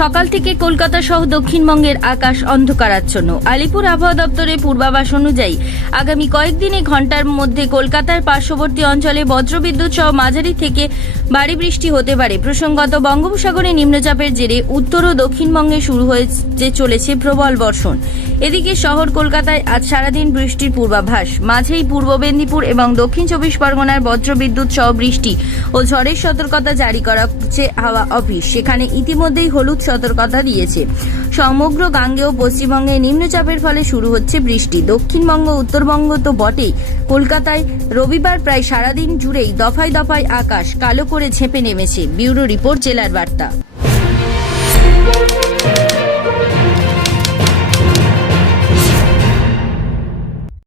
সকাল থেকে কলকাতা সহ দক্ষিণবঙ্গের আকাশ অন্ধকারাচ্ছন্ন। আলিপুর আবহাওয়া দপ্তরের পূর্বাভাস অনুযায়ী, আগামী কয়েকদিনে ঘণ্টার মধ্যে কলকাতার পার্শ্ববর্তী অঞ্চলে বজ্রবিদ্যুৎ সহ মাঝারি থেকে ভারী বৃষ্টি হতে পারে। প্রসঙ্গত, বঙ্গোপসাগরে নিম্নচাপের জেরে উত্তর ও দক্ষিণবঙ্গে শুরু হয়েছে, চলেছে প্রবল বর্ষণ। এদিকে শহর কলকাতায় আজ সারাদিন বৃষ্টির পূর্বাভাস। মাঝেই পূর্ব মেদিনীপুর এবং দক্ষিণ চব্বিশ পরগনার বজ্রবিদ্যুৎ সহ বৃষ্টি ও ঝড়ের সতর্কতা জারি করা হচ্ছে হাওয়া অফিস। সেখানে ইতিমধ্যেই হলুদ সতর্কতা দিয়েছে। সমগ্র গাঙ্গেয় পশ্চিমবঙ্গে নিম্নচাপের ফলে শুরু হচ্ছে বৃষ্টি। দক্ষিণবঙ্গ, উত্তরবঙ্গ তো বটেই। কলকাতায় রবিবার প্রায় সারাদিন জুড়েই দফায় দফায় আকাশ কালো করে ঝেঁপে নেমেছে। ব্যুরো রিপোর্ট, জেলার বার্তা।